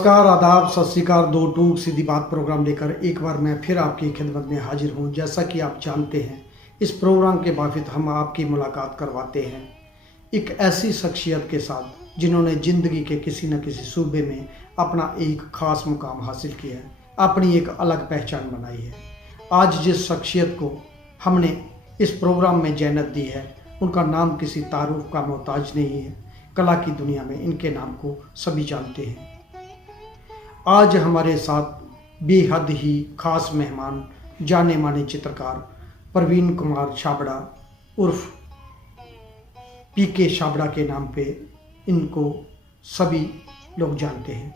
नमस्कार, आदाब, सत श्री अकाल। दो टूक सीधी बात प्रोग्राम लेकर एक बार मैं फिर आपकी खिदमत में हाजिर हूँ। जैसा कि आप जानते हैं, इस प्रोग्राम के बावजूद हम आपकी मुलाकात करवाते हैं एक ऐसी शख्सियत के साथ जिन्होंने ज़िंदगी के किसी न किसी सूबे में अपना एक ख़ास मुकाम हासिल किया है, अपनी एक अलग पहचान बनाई है। आज जिस शख्सियत को हमने इस प्रोग्राम में जहनत दी है, उनका नाम किसी तारुफ का मोहताज नहीं है। कला की दुनिया में इनके नाम को सभी जानते हैं। आज हमारे साथ बेहद ही खास मेहमान, जाने माने चित्रकार प्रवीण कुमार छाबड़ा उर्फ पीके छाबड़ा के नाम पे इनको सभी लोग जानते हैं।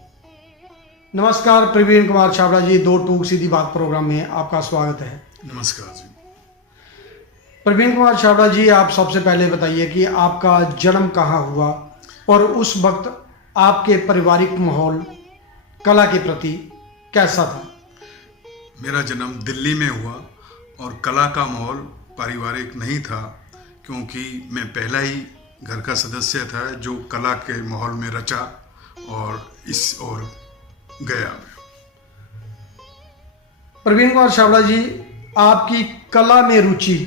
नमस्कार प्रवीण कुमार छाबड़ा जी, दो टूक सीधी बात प्रोग्राम में आपका स्वागत है। नमस्कार जी। प्रवीण कुमार छाबड़ा जी, आप सबसे पहले बताइए कि आपका जन्म कहाँ हुआ और उस वक्त आपके पारिवारिक माहौल कला के प्रति कैसा था? मेरा जन्म दिल्ली में हुआ और कला का माहौल पारिवारिक नहीं था, क्योंकि मैं पहला ही घर का सदस्य था जो कला के माहौल में रचा और गया। प्रवीण कुमार छाबड़ा जी, आपकी कला में रुचि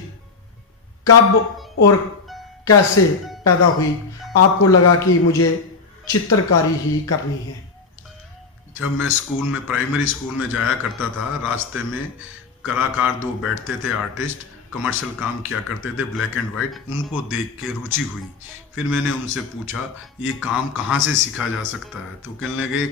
कब और कैसे पैदा हुई? आपको लगा कि मुझे चित्रकारी ही करनी है? जब मैं स्कूल में प्राइमरी स्कूल में जाया करता था, रास्ते में कलाकार दो बैठते थे, आर्टिस्ट कमर्शियल काम किया करते थे, ब्लैक एंड वाइट। उनको देख के रुचि हुई। फिर मैंने उनसे पूछा ये काम कहाँ से सीखा जा सकता है? तो कहने लगे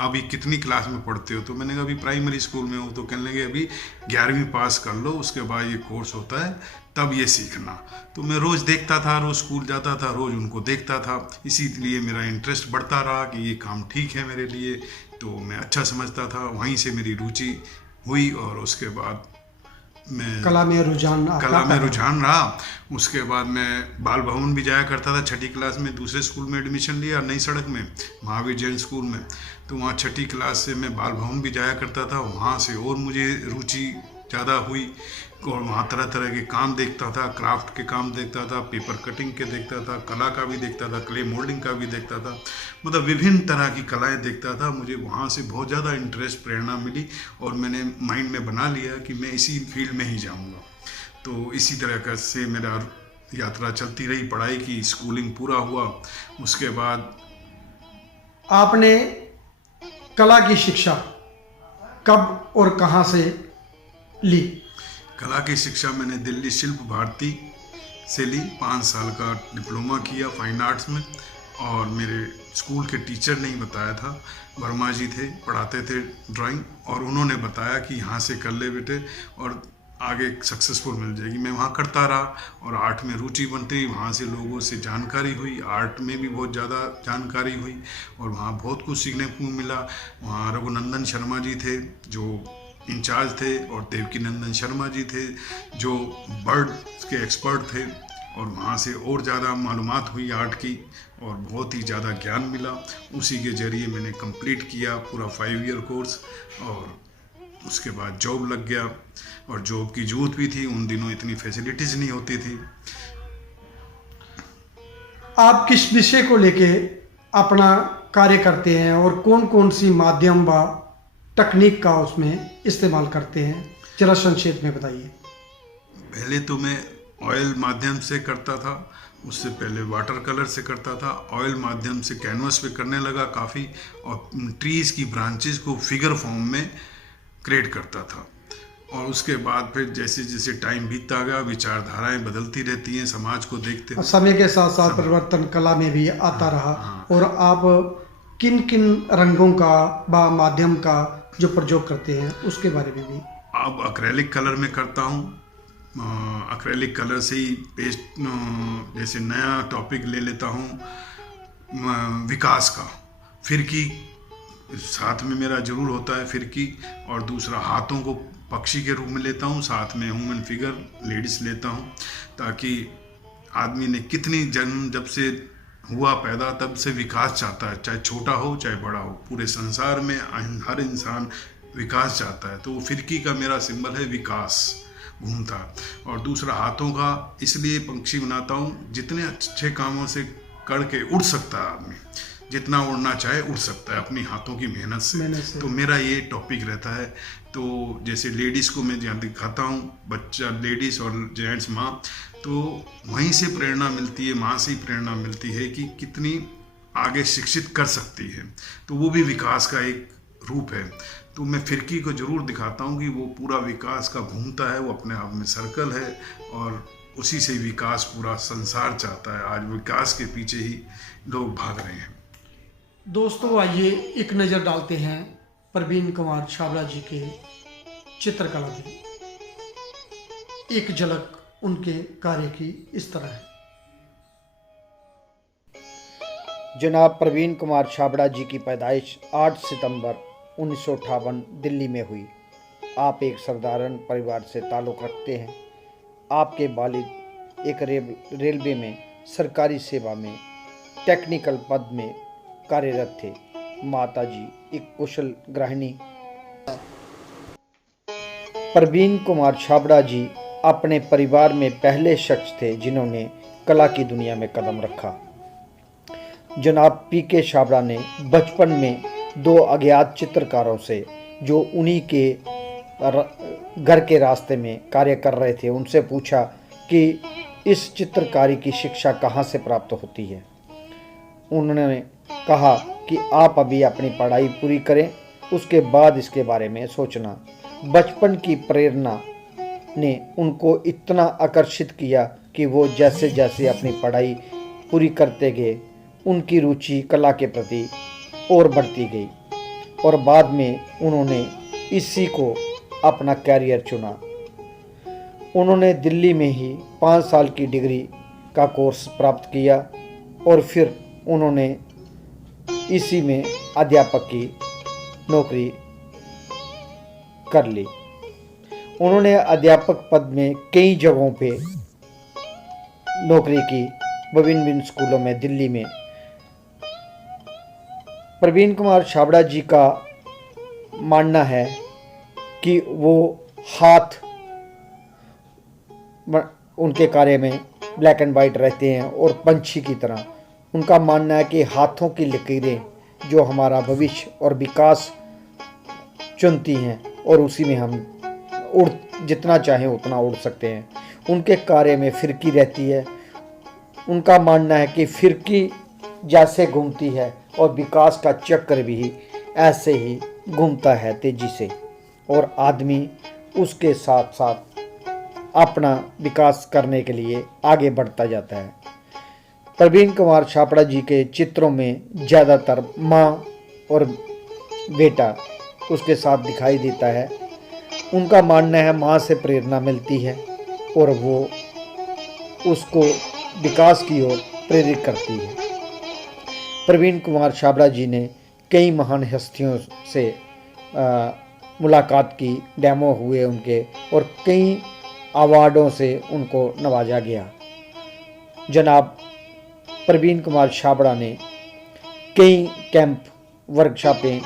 अभी कितनी क्लास में पढ़ते हो? तो मैंने कहा अभी प्राइमरी स्कूल में हो। तो कहने लगे अभी 11वीं पास कर लो, उसके बाद ये कोर्स होता है, तब ये सीखना। तो मैं रोज़ देखता था, रोज़ स्कूल जाता था, रोज़ उनको देखता था। इसीलिए मेरा इंटरेस्ट बढ़ता रहा कि ये काम ठीक है मेरे लिए, तो मैं अच्छा समझता था। वहीं से मेरी रुचि हुई और उसके बाद मैं कला में रुझान रहा। उसके बाद मैं बाल भवन भी जाया करता था। 6ठी क्लास में दूसरे स्कूल में एडमिशन लिया, नई सड़क में, महावीर जैन स्कूल में। तो वहाँ 6ठी क्लास से मैं बाल भवन भी जाया करता था। वहाँ से और मुझे रुचि ज़्यादा हुई और वहाँ तरह तरह के काम देखता था, क्राफ्ट के काम देखता था, पेपर कटिंग के देखता था, कला का भी देखता था, क्ले मोल्डिंग का भी देखता था, मतलब विभिन्न तरह की कलाएं देखता था। मुझे वहाँ से बहुत ज़्यादा इंटरेस्ट, प्रेरणा मिली और मैंने माइंड में बना लिया कि मैं इसी फील्ड में ही जाऊँगा। तो इसी तरह से मेरा यात्रा चलती रही। पढ़ाई की, स्कूलिंग पूरा हुआ। उसके बाद आपने कला की शिक्षा कब और कहाँ से ली? कला की शिक्षा मैंने दिल्ली शिल्प भारती से ली। 5 साल का डिप्लोमा किया फाइन आर्ट्स में। और मेरे स्कूल के टीचर ने ही बताया था, वर्मा जी थे, पढ़ाते थे ड्राइंग, और उन्होंने बताया कि यहाँ से कर ले बेटे और आगे सक्सेसफुल मिल जाएगी। मैं वहाँ करता रहा और आर्ट में रुचि बनती। वहाँ से लोगों से जानकारी हुई, आर्ट में भी बहुत ज़्यादा जानकारी हुई और वहाँ बहुत कुछ सीखने को मिला। वहाँ रघुनंदन शर्मा जी थे जो इंचार्ज थे और देवकी नंदन शर्मा जी थे जो बर्ड के एक्सपर्ट थे, और वहाँ से और ज़्यादा मालूमात हुई आर्ट की और बहुत ही ज़्यादा ज्ञान मिला। उसी के ज़रिए मैंने कंप्लीट किया पूरा 5 ईयर कोर्स और उसके बाद जॉब लग गया। और जॉब की जरूरत भी थी, उन दिनों इतनी फैसिलिटीज़ नहीं होती थी। आप किस विषय को लेके अपना कार्य करते हैं और कौन कौन सी माध्यम व तकनीक का उसमें इस्तेमाल करते हैं, जरा संक्षेप में बताइए। पहले तो मैं ऑयल माध्यम से करता था, उससे पहले वाटर कलर से करता था। ऑयल माध्यम से कैनवस पे करने लगा काफ़ी, और ट्रीज़ की ब्रांचेस को फिगर फॉर्म में क्रिएट करता था। और उसके बाद फिर जैसे जैसे टाइम बीतता गया, विचारधाराएं बदलती रहती हैं, समाज को देखते समय के साथ साथ परिवर्तन कला में भी आता रहा। और आप किन किन रंगों का व माध्यम का जो प्रयोग करते हैं उसके बारे में भी? अब एक्रेलिक कलर में करता हूँ। एक्रेलिक कलर से ही पेस्ट, जैसे नया टॉपिक ले लेता हूँ विकास का, फिरकी साथ में मेरा जरूर होता है फिरकी, और दूसरा हाथों को पक्षी के रूप में लेता हूँ, साथ में ह्यूमन फिगर लेडीज लेता हूँ, ताकि आदमी ने कितनी जन्म जब से हुआ पैदा तब से विकास चाहता है, चाहे छोटा हो चाहे बड़ा हो। पूरे संसार में हर इंसान विकास चाहता है, तो वो फिरकी का मेरा सिंबल है विकास, घूमता। और दूसरा हाथों का इसलिए पक्षी बनाता हूँ, जितने अच्छे कामों से करके उड़ सकता है आदमी, जितना उड़ना चाहे उड़ सकता है अपनी हाथों की मेहनत से। तो मेरा ये टॉपिक रहता है। तो जैसे लेडीज़ को मैं जहाँ दिखाता हूँ, बच्चा लेडीज़ और जेंट्स माँ, तो वहीं से प्रेरणा मिलती है, माँ से ही प्रेरणा मिलती है कि कितनी आगे शिक्षित कर सकती है। तो वो भी विकास का एक रूप है। तो मैं फिरकी को जरूर दिखाता हूँ कि वो पूरा विकास का घूमता है, वो अपने आप में सर्कल है और उसी से विकास पूरा संसार चाहता है। आज विकास के पीछे ही लोग भाग रहे हैं। दोस्तों, आइए एक नज़र डालते हैं प्रवीण कुमार छाबड़ा जी के चित्रकला में। एक झलक उनके कार्य की इस तरह है। जनाब प्रवीण कुमार छाबड़ा जी की पैदाइश 8 सितंबर 1958 दिल्ली में हुई। आप एक साधारण परिवार से ताल्लुक़ रखते हैं। आपके वालिद एक रेलवे में सरकारी सेवा में टेक्निकल पद में कार्यरत थे। माताजी एक कुशल गृहिणी। प्रवीण कुमार छाबड़ा जी अपने परिवार में पहले शख्स थे जिन्होंने कला की दुनिया में कदम रखा। जनाब पीके छाबड़ा ने बचपन में 2 अज्ञात चित्रकारों से जो उन्हीं के घर के रास्ते में कार्य कर रहे थे उनसे पूछा कि इस चित्रकारी की शिक्षा कहाँ से प्राप्त होती है। उन्होंने कहा कि आप अभी अपनी पढ़ाई पूरी करें, उसके बाद इसके बारे में सोचना। बचपन की प्रेरणा ने उनको इतना आकर्षित किया कि वो जैसे जैसे अपनी पढ़ाई पूरी करते गए उनकी रुचि कला के प्रति और बढ़ती गई और बाद में उन्होंने इसी को अपना कैरियर चुना। उन्होंने दिल्ली में ही 5 साल की डिग्री का कोर्स प्राप्त किया और फिर उन्होंने इसी में अध्यापक की नौकरी कर ली। उन्होंने अध्यापक पद में कई जगहों पे नौकरी की, विभिन्न स्कूलों में दिल्ली में। प्रवीण कुमार छाबड़ा जी का मानना है कि वो हाथ उनके कार्य में ब्लैक एंड वाइट रहते हैं और पंछी की तरह। उनका मानना है कि हाथों की लकीरें जो हमारा भविष्य और विकास चुनती हैं और उसी में हम उड़ जितना चाहें उतना उड़ सकते हैं। उनके कार्य में फिरकी रहती है। उनका मानना है कि फिरकी जैसे घूमती है और विकास का चक्र भी ऐसे ही घूमता है तेजी से और आदमी उसके साथ साथ अपना विकास करने के लिए आगे बढ़ता जाता है। प्रवीण कुमार छाबड़ा जी के चित्रों में ज़्यादातर माँ और बेटा उसके साथ दिखाई देता है। उनका मानना है माँ से प्रेरणा मिलती है और वो उसको विकास की ओर प्रेरित करती है। प्रवीण कुमार छाबड़ा जी ने कई महान हस्तियों से मुलाकात की, डेमो हुए उनके और कई अवार्डों से उनको नवाजा गया। जनाब प्रवीण कुमार छाबड़ा ने कई कैंप, वर्कशॉपें,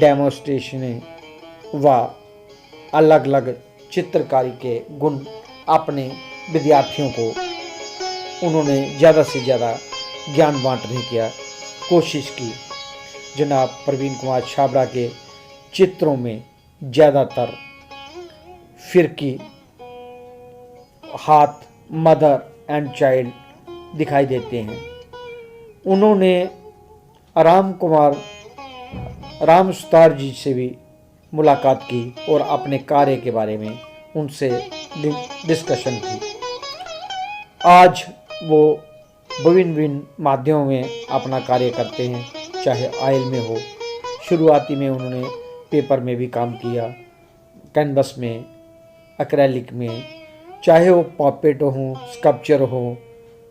डेमोस्ट्रेशनें व अलग अलग चित्रकारी के गुण अपने विद्यार्थियों को उन्होंने ज़्यादा से ज़्यादा ज्ञान बांटने की कोशिश की। जनाब प्रवीण कुमार छाबड़ा के चित्रों में ज़्यादातर फिरकी, हाथ, मदर एंड चाइल्ड दिखाई देते हैं। उन्होंने राम सुतार जी से भी मुलाकात की और अपने कार्य के बारे में उनसे डिस्कशन की। आज वो विभिन्न माध्यमों में अपना कार्य करते हैं, चाहे ऑयल में हो। शुरुआती में उन्होंने पेपर में भी काम किया, कैनवस में, एक्रेलिक में, चाहे वो पॉपेट हो, स्कल्पचर हो,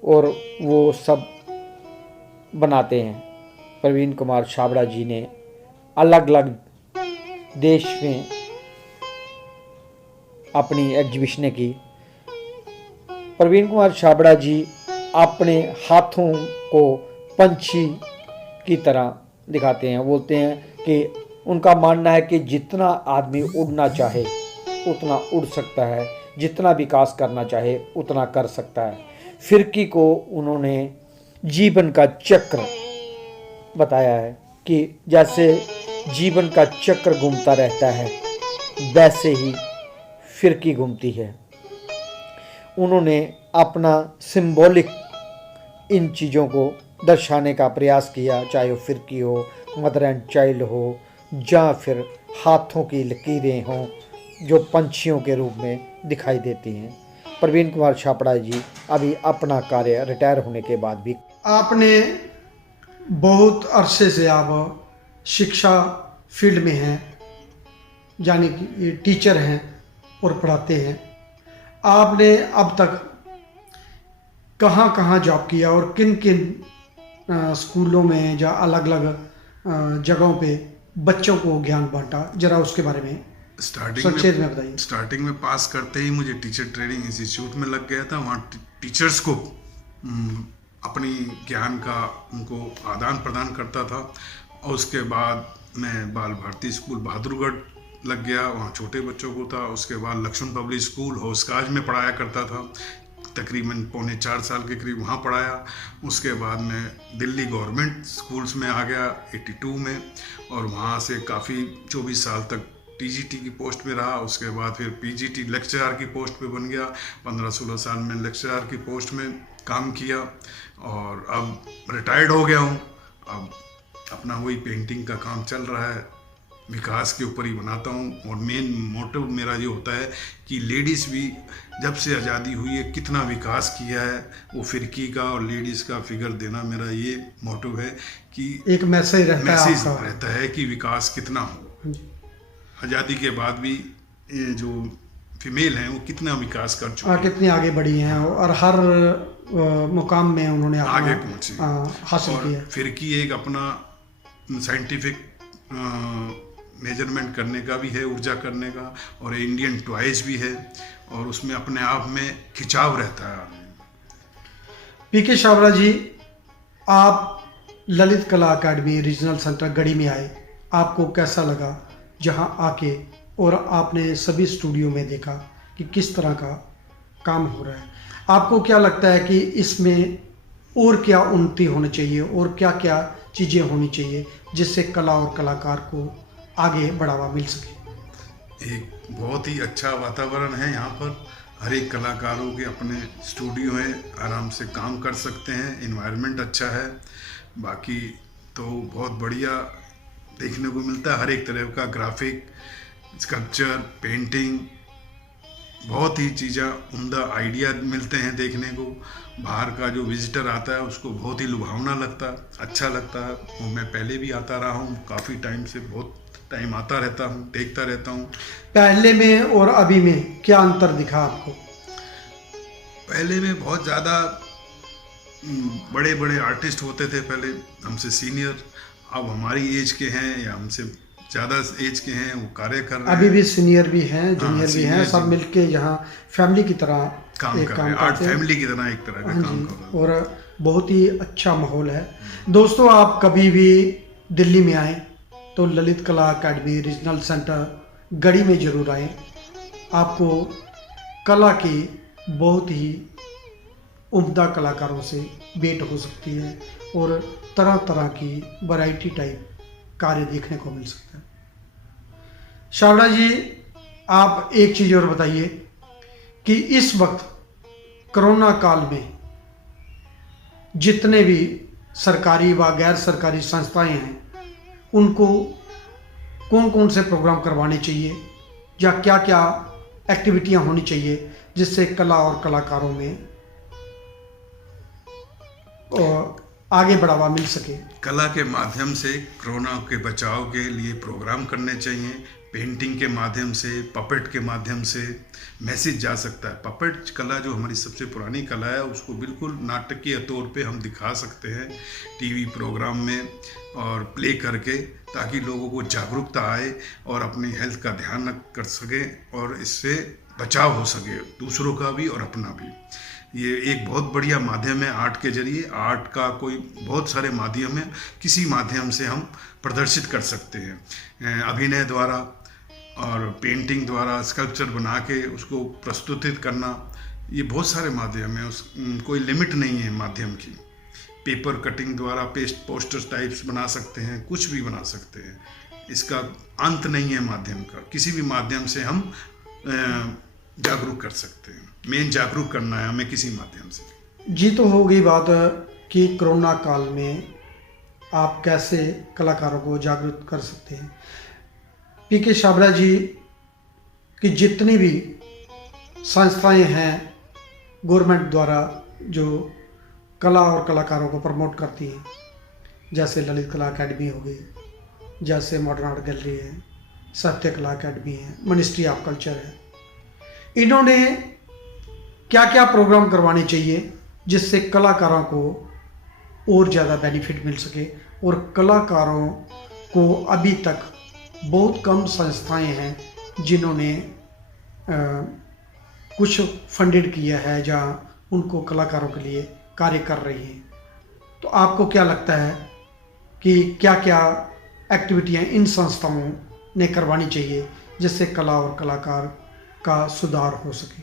और वो सब बनाते हैं। प्रवीण कुमार छाबड़ा जी ने अलग अलग देश में अपनी एग्जीबिशनें की। प्रवीण कुमार छाबड़ा जी अपने हाथों को पंछी की तरह दिखाते हैं। बोलते हैं कि उनका मानना है कि जितना आदमी उड़ना चाहे उतना उड़ सकता है, जितना विकास करना चाहे उतना कर सकता है। फिरकी को उन्होंने जीवन का चक्र बताया है कि जैसे जीवन का चक्र घूमता रहता है वैसे ही फिरकी घूमती है। उन्होंने अपना सिंबॉलिक इन चीज़ों को दर्शाने का प्रयास किया, चाहे वो फिरकी हो, मदर एंड चाइल्ड हो, या फिर हाथों की लकीरें हों जो पंछियों के रूप में दिखाई देती हैं। प्रवीण कुमार छापड़ा जी अभी अपना कार्य रिटायर होने के बाद भी आपने बहुत अरसे से आप शिक्षा फील्ड में हैं, यानी कि टीचर हैं और पढ़ाते हैं। आपने अब तक कहाँ कहाँ जॉब किया और किन किन स्कूलों में या अलग अलग जगहों पे बच्चों को ज्ञान बांटा, जरा उसके बारे में संक्षेप में बताइए। स्टार्टिंग में पास करते ही मुझे टीचर ट्रेनिंग इंस्टीट्यूट में लग गया था। वहाँ टीचर्स को अपनी ज्ञान का उनको आदान प्रदान करता था। और उसके बाद मैं बाल भारती स्कूल बहादुरगढ़ लग गया, वहाँ छोटे बच्चों को था। उसके बाद लक्ष्मण पब्लिक स्कूल होस्काज में पढ़ाया करता था, तकरीबन 3.25 साल के करीब वहाँ पढ़ाया। उसके बाद मैं दिल्ली गवर्नमेंट स्कूल्स में आ गया 82 में, और वहाँ से काफ़ी 24 साल तक टीजीटी की पोस्ट पे रहा। उसके बाद फिर पीजीटी लेक्चरर की पोस्ट पे बन गया। 15-16 साल में लेक्चरर की पोस्ट में काम किया और अब रिटायर्ड हो गया हूँ। अब अपना वही पेंटिंग का काम चल रहा है, विकास के ऊपर ही बनाता हूँ। और मेन मोटिव मेरा ये होता है कि लेडीज़ भी जब से आज़ादी हुई है कितना विकास किया है, वो फिरकी का और लेडीज़ का फिगर देना मेरा ये मोटिव है कि एक मैसेज रहता है कि विकास कितना हो। आज़ादी के बाद भी ये जो फीमेल हैं वो कितना विकास कर चुकी हैं, कितनी आगे बढ़ी हैं और हर मुकाम में उन्होंने आगे पहुँची हासिल किया। फिरकी एक अपना साइंटिफिक मेजरमेंट करने का भी है, ऊर्जा करने का, और इंडियन टॉयज भी है, और उसमें अपने आप में खिंचाव रहता है। पीके छाबड़ा जी, आप ललित कला अकेडमी रीजनल सेंटर गढ़ी में आए, आपको कैसा लगा जहां आके, और आपने सभी स्टूडियो में देखा कि किस तरह का काम हो रहा है? आपको क्या लगता है कि इसमें और क्या उन्नति होनी चाहिए और क्या क्या चीज़ें होनी चाहिए जिससे कला और कलाकार को आगे बढ़ावा मिल सके? एक बहुत ही अच्छा वातावरण है यहाँ पर, हर एक कलाकारों के अपने स्टूडियो हैं, आराम से काम कर सकते हैं, इन्वायरमेंट अच्छा है। बाकी तो बहुत बढ़िया देखने को मिलता है, हर एक तरह का ग्राफिक, स्कल्पचर, पेंटिंग, बहुत ही चीज़ें उम्दा आइडिया मिलते हैं देखने को। बाहर का जो विजिटर आता है उसको बहुत ही लुभावना लगता है, अच्छा लगता है। और मैं पहले भी आता रहा हूँ, काफ़ी टाइम से, बहुत टाइम आता रहता हूँ, देखता रहता हूँ। पहले में और अभी में क्या अंतर दिखा आपको? पहले में बहुत ज़्यादा बड़े बड़े आर्टिस्ट होते थे पहले, हमसे सीनियर। अब हमारी एज के हैं या हमसे ज़्यादा एज के हैं, वो कार्य कर रहे हैं। अभी भी सीनियर भी हैं, जूनियर भी हैं, सब मिलके यहाँ फैमिली की तरह काम कर रहे हैं, आर्ट फैमिली की तरह एक तरह का काम कर रहे हैं, और बहुत ही अच्छा माहौल है। दोस्तों, आप कभी भी दिल्ली में आए तो ललित कला अकेडमी रीजनल सेंटर गढ़ी में ज़रूर आए। आपको कला की बहुत ही उम्दा कलाकारों से भेंट हो सकती है और तरह तरह की वैरायटी टाइप कार्य देखने को मिल सकता है। छाबड़ा जी, आप एक चीज़ और बताइए कि इस वक्त कोरोना काल में जितने भी सरकारी व गैर सरकारी संस्थाएं हैं, उनको कौन कौन से प्रोग्राम करवाने चाहिए या क्या क्या एक्टिविटियां होनी चाहिए जिससे कला और कलाकारों में आगे बढ़ावा मिल सके? कला के माध्यम से कोरोना के बचाव के लिए प्रोग्राम करने चाहिए। पेंटिंग के माध्यम से, पपेट के माध्यम से मैसेज जा सकता है। पपेट कला जो हमारी सबसे पुरानी कला है, उसको बिल्कुल नाटकीय तौर पे हम दिखा सकते हैं टीवी प्रोग्राम में और प्ले करके, ताकि लोगों को जागरूकता आए और अपनी हेल्थ का ध्यान कर सके और इससे बचाव हो सके, दूसरों का भी और अपना भी। ये एक बहुत बढ़िया माध्यम है आर्ट के जरिए। आर्ट का कोई बहुत सारे माध्यम है, किसी माध्यम से हम प्रदर्शित कर सकते हैं, अभिनय द्वारा और पेंटिंग द्वारा, स्कल्पचर बना के उसको प्रस्तुतित करना, ये बहुत सारे माध्यम हैं। कोई लिमिट नहीं है माध्यम की। पेपर कटिंग द्वारा पोस्टर टाइप्स बना सकते हैं, कुछ भी बना सकते हैं। इसका अंत नहीं है माध्यम का, किसी भी माध्यम से हम जागरूक कर सकते हैं। मेन जागरूक करना है हमें किसी माध्यम से। जी, तो हो गई बात कि कोरोना काल में आप कैसे कलाकारों को जागरूक कर सकते हैं। पीके छाबड़ा जी की जितनी भी संस्थाएं हैं गवर्नमेंट द्वारा जो कला और कलाकारों को प्रमोट करती हैं, जैसे ललित कला अकेडमी हो गई, जैसे मॉडर्न आर्ट गैलरी है, साहित्य कला अकेडमी है, मिनिस्ट्री ऑफ कल्चर है, इन्होंने क्या क्या प्रोग्राम करवाने चाहिए जिससे कलाकारों को और ज़्यादा बेनिफिट मिल सके। और कलाकारों को अभी तक बहुत कम संस्थाएं हैं जिन्होंने कुछ फंडेड किया है जहाँ उनको कलाकारों के लिए कार्य कर रही हैं। तो आपको क्या लगता है कि क्या क्या एक्टिविटियां इन संस्थाओं ने करवानी चाहिए जिससे कला और कलाकार का सुधार हो सके?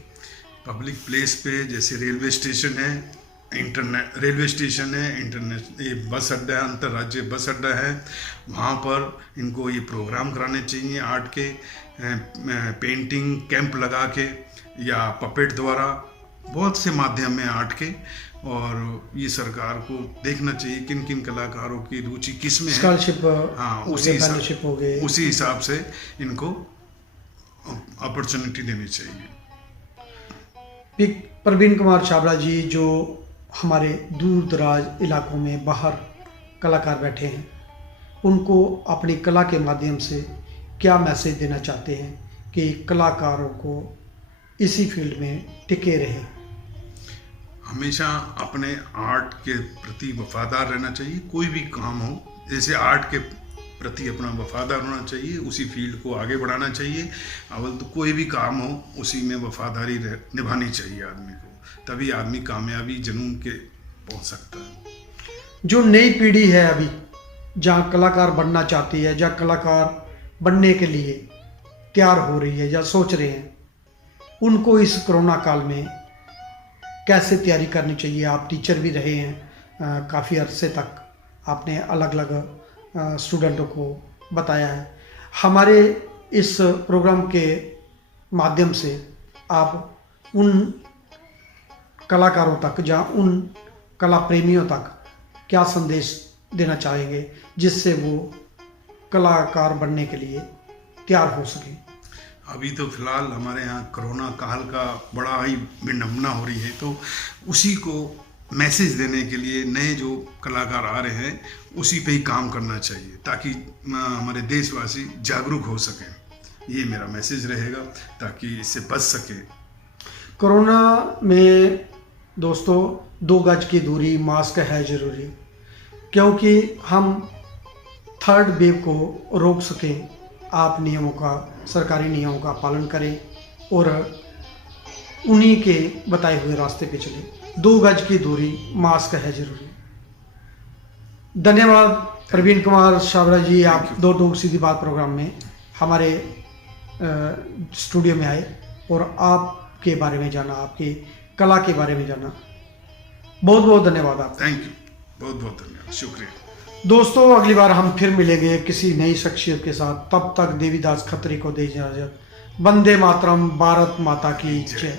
पब्लिक प्लेस पे जैसे रेलवे स्टेशन है, इंटरनेट ये बस अड्डा है, अंतर्राज्यीय बस अड्डा है, वहाँ पर इनको ये प्रोग्राम कराने चाहिए आर्ट के, पेंटिंग कैंप लगा के या पपेट द्वारा, बहुत से माध्यम है आर्ट के। और ये सरकार को देखना चाहिए किन किन कलाकारों की रुचि किस में है, स्कॉलरशिप, हाँ उसी हिसाब से इनको अपॉर्चुनिटी देनी चाहिए। प्रवीण कुमार छाबड़ा जी जो हमारे दूर दराज इलाकों में बाहर कलाकार बैठे हैं, उनको अपनी कला के माध्यम से क्या मैसेज देना चाहते हैं कि कलाकारों को इसी फील्ड में टिके रहे? हमेशा अपने आर्ट के प्रति वफादार रहना चाहिए। कोई भी काम हो, जैसे आर्ट के प्रति अपना वफादार होना चाहिए, उसी फील्ड को आगे बढ़ाना चाहिए। अव्वल तो कोई भी काम हो उसी में वफादारी निभानी चाहिए आदमी को, तभी आदमी कामयाबी जुनून के पहुंच सकता है। जो नई पीढ़ी है अभी जहाँ कलाकार बनना चाहती है, जहाँ कलाकार बनने के लिए तैयार हो रही है या सोच रहे हैं, उनको इस कोरोना काल में कैसे तैयारी करनी चाहिए? आप टीचर भी रहे हैं काफ़ी अरसे तक, आपने अलग अलग स्टूडेंटों को बताया है। हमारे इस प्रोग्राम के माध्यम से आप उन कलाकारों तक, जहाँ उन कला प्रेमियों तक क्या संदेश देना चाहेंगे जिससे वो कलाकार बनने के लिए तैयार हो सके? अभी तो फिलहाल हमारे यहाँ कोरोना काल का बड़ा ही विडंबना हो रही है, तो उसी को मैसेज देने के लिए नए जो कलाकार आ रहे हैं उसी पे ही काम करना चाहिए ताकि हमारे देशवासी जागरूक हो सकें। ये मेरा मैसेज रहेगा ताकि इससे बच सके। कोरोना में दोस्तों 2 गज की दूरी, मास्क है ज़रूरी, क्योंकि हम थर्ड वेव को रोक सकें। आप नियमों का, सरकारी नियमों का पालन करें और उन्हीं के बताए हुए रास्ते पे चलें। 2 गज की दूरी, मास्क है ज़रूरी। धन्यवाद प्रवीण कुमार छाबड़ा जी, आप 2 टूक सीधी बात प्रोग्राम में हमारे स्टूडियो में आए और आपके बारे में जाना, आपकी कला के बारे में जाना। बहुत बहुत धन्यवाद आप। थैंक यू, बहुत बहुत धन्यवाद, शुक्रिया। दोस्तों, अगली बार हम फिर मिलेंगे किसी नई शख्सियत के साथ। तब तक देवीदास खत्री को दे इजाजत। वंदे मातरम, भारत माता की जय।